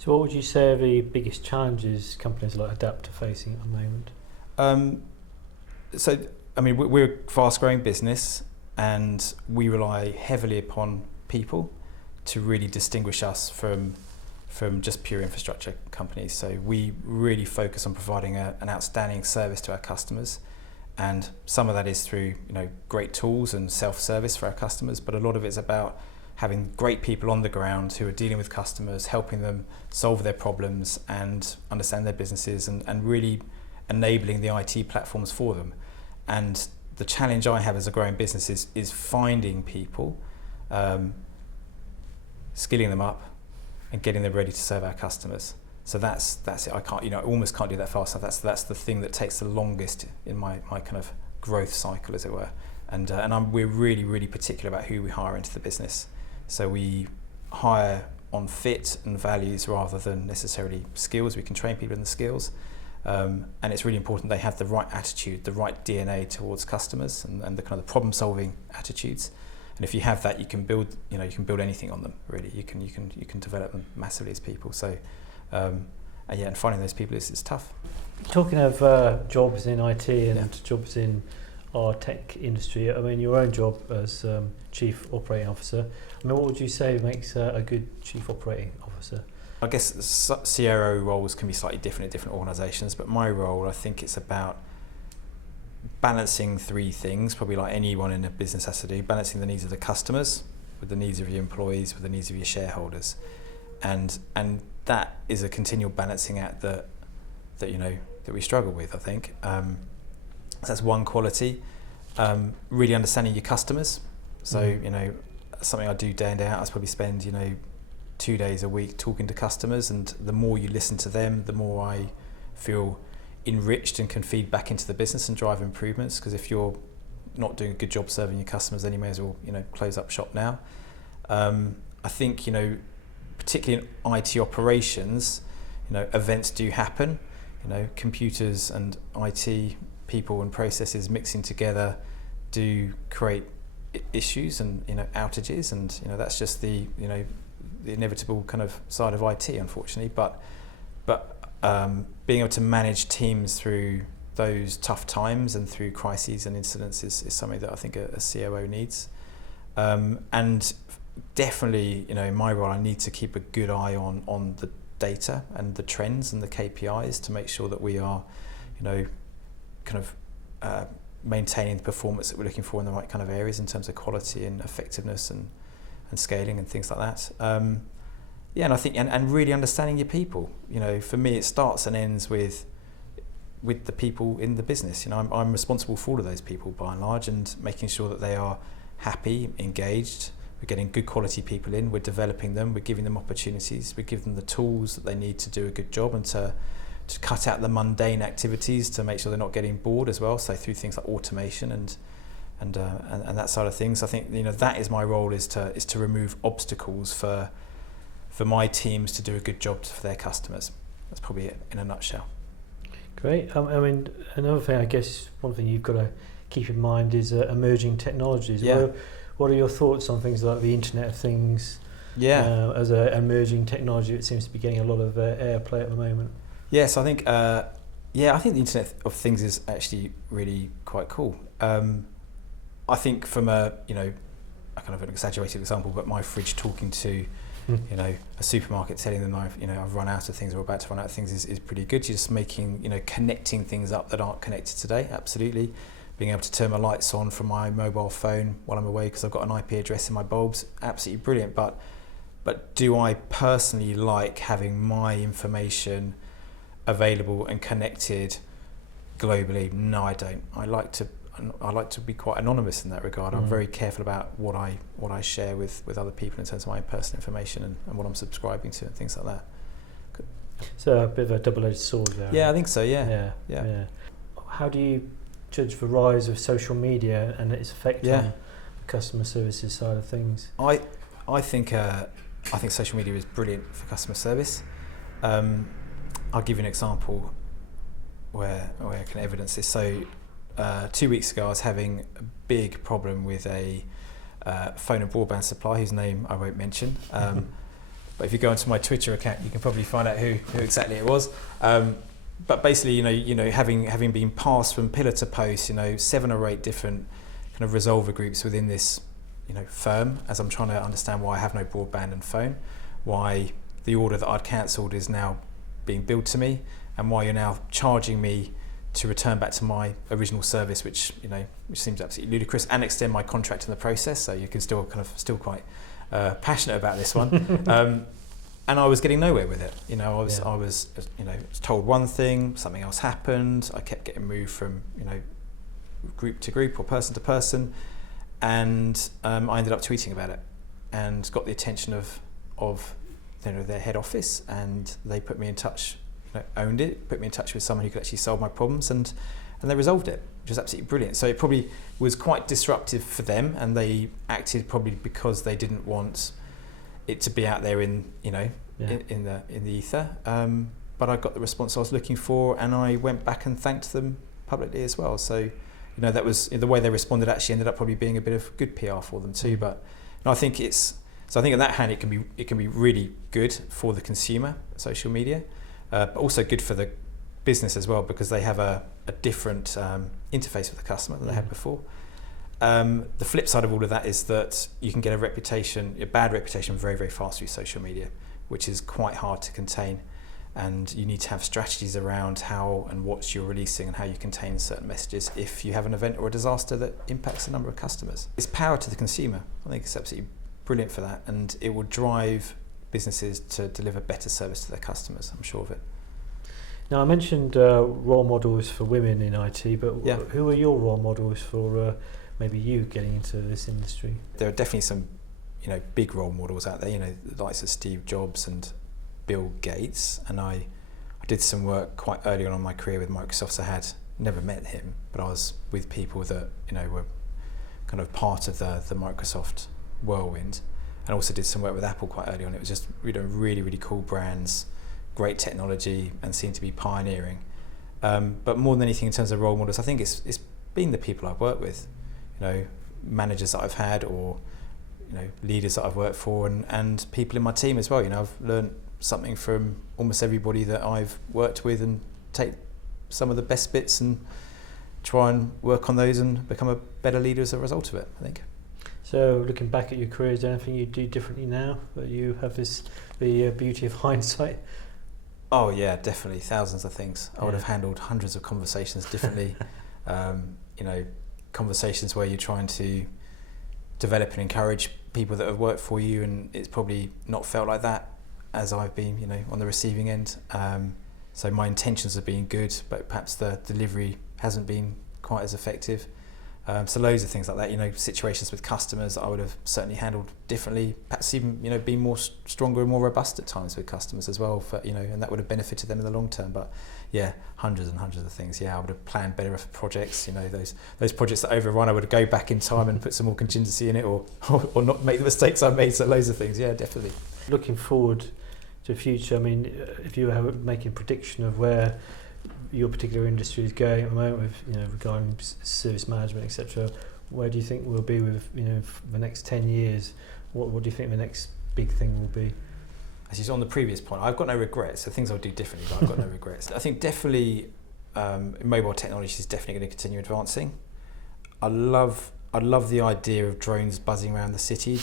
So what would you say are the biggest challenges companies like Adapt are facing at the moment? We're a fast-growing business, and we rely heavily upon people to really distinguish us from just pure infrastructure companies. So we really focus on providing an outstanding service to our customers, and some of that is through great tools and self-service for our customers, but a lot of it's about having great people on the ground who are dealing with customers, helping them solve their problems and understand their businesses, and really enabling the IT platforms for them. And the challenge I have as a growing business is finding people, skilling them up, and getting them ready to serve our customers. So that's it. I can't, I almost can't do that fast enough. That's the thing that takes the longest in my kind of growth cycle, as it were. And we're really, really particular about who we hire into the business. So we hire on fit and values rather than necessarily skills. We can train people in the skills. And it's really important they have the right attitude, the right DNA towards customers, and the kind of the problem-solving attitudes. And if you have that, you can build anything on them. Really, you can develop them massively as people. So, and finding those people is tough. Talking of jobs in IT and jobs in our tech industry, I mean, your own job as Chief Operating Officer, I mean, what would you say makes a good Chief Operating Officer? I guess CRO roles can be slightly different at different organisations, but my role, I think it's about balancing three things, probably like anyone in a business has to do: balancing the needs of the customers with the needs of your employees, with the needs of your shareholders, and that is a continual balancing act that we struggle with, I think. So that's one quality. Really understanding your customers. So something I do day in day out. I probably spend 2 days a week talking to customers, and the more you listen to them, the more I feel enriched and can feed back into the business and drive improvements. Because if you're not doing a good job serving your customers, then you may as well close up shop now. I think particularly in IT operations, events do happen. Computers and IT people and processes mixing together do create issues and outages, and that's just the inevitable kind of side of IT, unfortunately. But being able to manage teams through those tough times and through crises and incidents is something that I think a COO needs. And definitely, in my role, I need to keep a good eye on the data and the trends and the KPIs to make sure that we are, maintaining the performance that we're looking for in the right kind of areas in terms of quality and effectiveness and scaling and things like that. And I think and really understanding your people. For me, it starts and ends with the people in the business. I'm responsible for all of those people by and large, and making sure that they are happy, engaged. We're getting good quality people in. We're developing them. We're giving them opportunities. We give them the tools that they need to do a good job and to cut out the mundane activities to make sure they're not getting bored as well. So through things like automation and that side of things, I think that is my role, is to remove obstacles for my teams to do a good job for their customers. That's probably it in a nutshell. Great. I mean, another thing, I guess one thing you've got to keep in mind is emerging technologies. Yeah. What are your thoughts on things like the Internet of Things? Yeah. As an emerging technology, it seems to be getting a lot of airplay at the moment. Yes, I think I think the Internet of Things is actually really quite cool. I think from a kind of an exaggerated example, but my fridge talking to a supermarket, telling them I've run out of things or about to run out of things is pretty good. You're just making connecting things up that aren't connected today. Absolutely. Being able to turn my lights on from my mobile phone while I'm away because I've got an IP address in my bulbs, absolutely brilliant. But do I personally like having my information available and connected globally? No, I don't. I like to be quite anonymous in that regard. I'm very careful about what I share with other people in terms of my personal information and what I'm subscribing to and things like that. So a bit of a double-edged sword there. Yeah, I think so. Yeah. How do you judge the rise of social media and its effect on the customer services side of things? I think social media is brilliant for customer service. I'll give you an example where I can evidence this. So 2 weeks ago, I was having a big problem with a phone and broadband supplier whose name I won't mention. but if you go onto my Twitter account, you can probably find out who exactly it was. But basically, having been passed from pillar to post, 7 or 8 different kind of resolver groups within this, firm, as I'm trying to understand why I have no broadband and phone, why the order that I'd cancelled is now being billed to me, and why you're now charging me to return back to my original service, which seems absolutely ludicrous, and extend my contract in the process. So you can still quite passionate about this one. And I was getting nowhere with it. I was told one thing, something else happened. I kept getting moved from group to group or person to person, and I ended up tweeting about it, and got the attention of their head office, and they put me in touch, owned it, put me in touch with someone who could actually solve my problems, and they resolved it, which was absolutely brilliant. So it probably was quite disruptive for them, and they acted probably because they didn't want it to be out there in the ether. But I got the response I was looking for, and I went back and thanked them publicly as well. So that was the way they responded. Actually ended up probably being a bit of good PR for them too. But I think on that hand, it can be really good for the consumer, social media, but also good for the business as well, because they have a different interface with the customer than they had before. The flip side of all of that is that you can get a bad reputation very, very fast through social media, which is quite hard to contain. And you need to have strategies around how and what you're releasing and how you contain certain messages if you have an event or a disaster that impacts a number of customers. It's power to the consumer. I think it's absolutely brilliant for that, and it will drive businesses to deliver better service to their customers, I'm sure of it. Now, I mentioned role models for women in IT, but who are your role models for maybe you getting into this industry? There are definitely some, big role models out there, the likes of Steve Jobs and Bill Gates. And I did some work quite early on in my career with Microsoft, so I had never met him, but I was with people that, were kind of part of the Microsoft whirlwind, and also did some work with Apple quite early on. It was just, really, really cool brands, great technology, and seemed to be pioneering. But more than anything, in terms of role models, I think it's been the people I've worked with, managers that I've had, or leaders that I've worked for, and people in my team as well. I've learned something from almost everybody that I've worked with, and take some of the best bits and try and work on those and become a better leader as a result of it, I think. So looking back at your career, is there anything you do differently now that you have the beauty of hindsight? Oh yeah, definitely, thousands of things. I would have handled hundreds of conversations differently. Conversations where you're trying to develop and encourage people that have worked for you, and it's probably not felt like that as I've been, on the receiving end. So my intentions have been good, but perhaps the delivery hasn't been quite as effective. So loads of things like that, situations with customers that I would have certainly handled differently, perhaps even, been more stronger and more robust at times with customers as well, and that would have benefited them in the long term. But yeah, hundreds and hundreds of things. Yeah, I would have planned better for projects, those projects that overrun, I would go back in time and put some more contingency in it, or not make the mistakes I made. So loads of things, yeah, definitely. Looking forward to the future, I mean, if you were making a prediction of where your particular industry is going at the moment with regarding service management, etc., where do you think we'll be with the next 10 years? What do you think the next big thing will be? As you saw on the previous point, I've got no regrets. So things I'll do differently, but I've got no regrets. I think definitely mobile technology is definitely going to continue advancing. I love the idea of drones buzzing around the city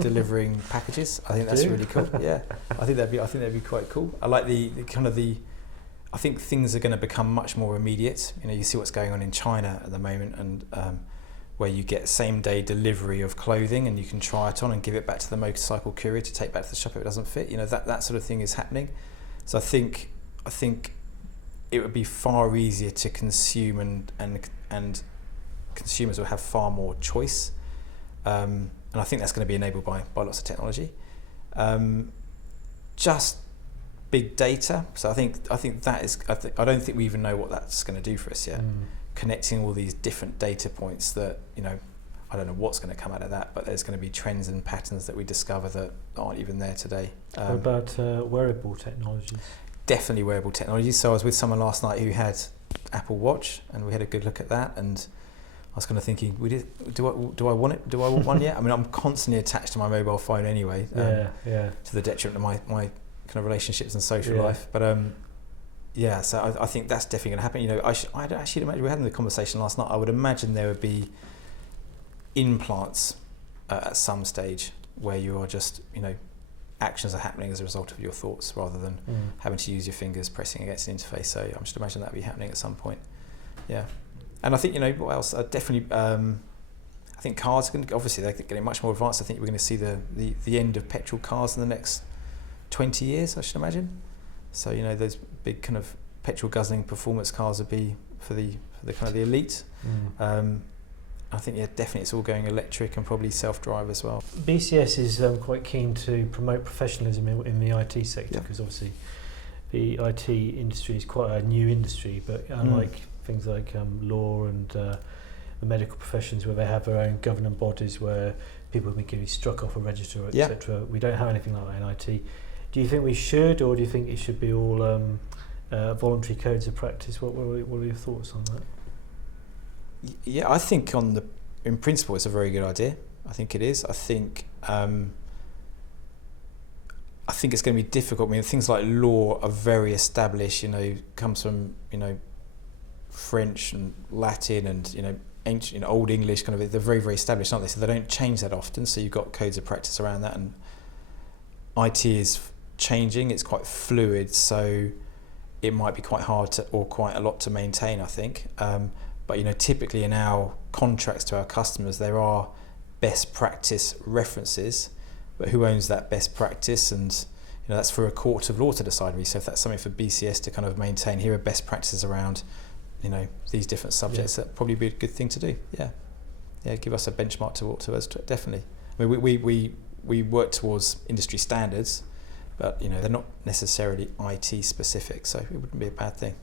delivering packages. I think that's really cool. Yeah, I think that'd be quite cool. I like the I think things are going to become much more immediate. You see what's going on in China at the moment, and where you get same-day delivery of clothing, and you can try it on and give it back to the motorcycle courier to take back to the shop if it doesn't fit. That sort of thing is happening. So I think it would be far easier to consume, and consumers will have far more choice. And I think that's going to be enabled by lots of technology. Just big data. So I think that is. I don't think we even know what that's going to do for us yet. Connecting all these different data points that I don't know what's going to come out of that, but there's going to be trends and patterns that we discover that aren't even there today. What about wearable technologies? Definitely wearable technologies. So I was with someone last night who had Apple Watch, and we had a good look at that, and was kind of thinking, do I want it? Do I want one yet? I mean, I'm constantly attached to my mobile phone anyway, to the detriment of my kind of relationships and social life. But so I think that's definitely going to happen. You know, I'd actually imagine, we were having the conversation last night, I would imagine there would be implants at some stage where you are just, you know, actions are happening as a result of your thoughts rather than having to use your fingers pressing against an interface. So I should imagine that would be happening at some point. Yeah. And I think, you know, what else? Definitely, I think cars are going to, obviously they're getting much more advanced. I think we're going to see the end of petrol cars in the next 20 years, I should imagine. So, you know, those big kind of petrol guzzling performance cars would be for the kind of the elite. I think, definitely it's all going electric and probably self-drive as well. BCS is quite keen to promote professionalism in the IT sector, because obviously the IT industry is quite a new industry, but unlike things like law and the medical professions where they have their own governing bodies where people can be struck off a register, etc. We don't have anything like that in IT. Do you think we should, or do you think it should be all voluntary codes of practice? What are your thoughts on that? Yeah, I think in principle it's a very good idea. I think it is. I think it's going to be difficult. I mean, things like law are very established. You know, comes from, you know, French and Latin and, you know, ancient, you know, Old English kind of. They're very, very established, aren't they? So they don't change that often. So you've got codes of practice around that, and IT is changing. It's quite fluid, so it might be quite hard or quite a lot to maintain, I think. But, you know, typically in our contracts to our customers, there are best practice references, but who owns that best practice? And, you know, that's for a court of law to decide. So if that's something for BCS to kind of maintain, here are best practices around, you know, these different subjects, that'd probably be a good thing to do. Yeah, give us a benchmark to us, definitely. I mean, we work towards industry standards, but, you know, they're not necessarily IT specific, so it wouldn't be a bad thing.